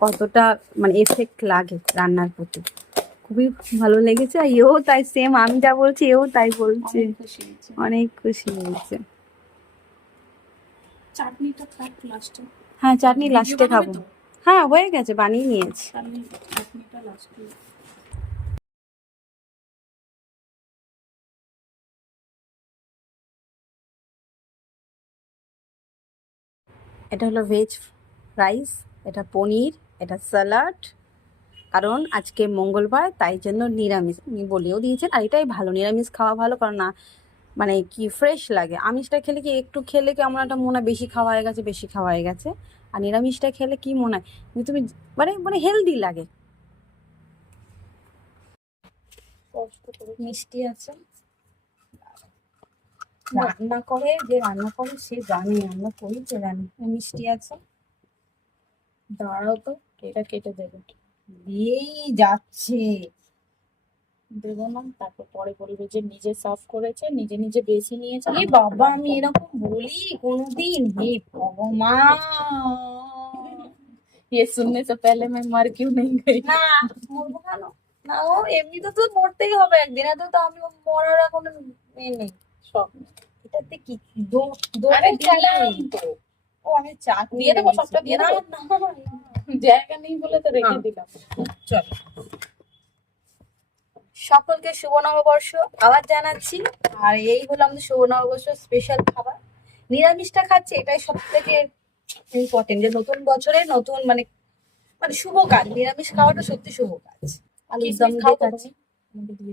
কতটা মানে এফেক্ট লাগে রান্নার প্রতি, খুবই ভালো লেগেছে। আর এও তাই, সেম আমি যা বলছি এও তাই বলছে, অনেক খুশি হয়েছে। চাটনিটা খাট লাস্টে। হ্যাঁ চাটনি লাস্টে খাবো। হ্যাঁ হয়ে গেছে, বানিয়ে নিয়েছি। চাটনিটা লাস্টে। এটা হলো ভেজ রাইস, এটা পনির, এটা স্যালাড। কারণ আজকে মঙ্গলবার, তাই জন্য নিরামিষ উনি বলেও দিয়েছেন। আর এটাই ভালো, নিরামিষ খাওয়া ভালো, কারণ না মানে কি ফ্রেশ লাগে। আমিষটা খেলে কি একটু খেলে কি আমার একটা মনে হয় বেশি খাওয়া হয়ে গেছে, বেশি খাওয়া হয়ে গেছে। আর নিরামিষটা খেলে কি মনে হয় তুমি মানে মানে হেলদি লাগে। মিষ্টি আছে, রান্না করে যে রান্না করে সে জানে, আমরা করি তো জানি। মিষ্টি আছে, দাঁড়াও তো, এটা কেটে দেবে। দিয়েই যাচ্ছে। দেবো না, তারপর পরে বলবে যে নিজে সার্ভ করেছে, নিজে নিজে বেশি নিয়েছে। এ বাবা, আমি এরকম বলি কোনোদিন? হে ভগবান, ये सुनने से पहले मैं मर क्यों नहीं गई। না মরবো কেন? না ও এমনি তো মরতেই হবে একদিন, এত তো আমি মরার এখন নেই সব। এটাতে কি আরে খেলাম তো। ও আমি চা দিয়ে দেবো, সবটা দিয়ে দেবো। জায়গা নেই বলে তো রেখে দিলাম। চল, সকলকে শুভ নববর্ষ আবার জানাচ্ছি। আর এই হলো আমাদের শুভ নববর্ষ স্পেশাল খাবার, নিরামিষটা খাচ্ছি, এটাই সব থেকে ইম্পর্টেন্ট, যে নতুন বছরে নতুন মানে মানে শুভ কাজ, নিরামিষ খাওয়াটা সত্যি শুভ কাজ। আলুর দম দিয়ে খাচ্ছি।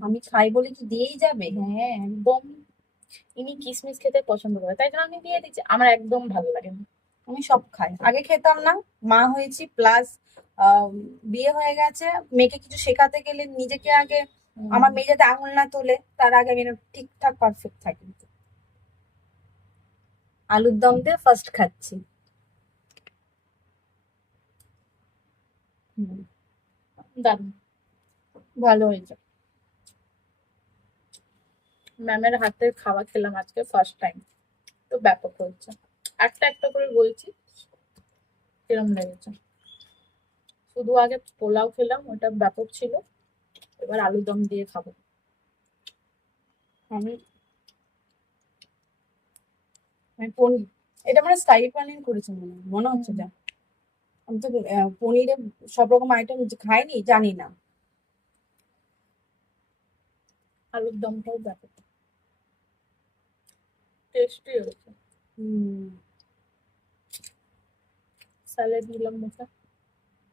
আমি খাই বলে কি দিয়েই যাবে? হ্যাঁ একদম, ইনি কিসমিস খেতে পছন্দ করে, তাই জন্য আমি দিয়ে দিচ্ছি। আমার একদম ভালো লাগে না। আমি সব খাই, আগে খেতাম না, মা হয়েছি প্লাস বিয়ে হয়ে গেছে। মেয়েকে কিছু শেখাতে গেলে নিজেকে আগে, আমার মেয়ে যাতে আঙুল না তোলে তার আগে আমি ঠিকঠাক পারফেক্ট থাকি। আলুর দম দিয়ে ফার্স্ট খাচ্ছি। দারুণ, ভালো হয়েছে। ম্যামের হাতের খাওয়া খেলাম আজকে ফার্স্ট টাইম, তো ব্যাপক হয়েছে। একটা একটা করে বলছি কিরম লেগেছে। শুধু আগে পোলাও খেলাম, ওটা ব্যাপক ছিল, এবার আলুর দম দিয়ে খাবো। আমি পনির, এটা মানে স্টাইল পনির করেছে মনে হচ্ছে। যা আমি তো পনিরে সব রকম আইটেম খাইনি, জানি না। আলুর দমটাও ব্যাপক টেস্টি হয়েছে। স্যালাড দিলাম মুখে।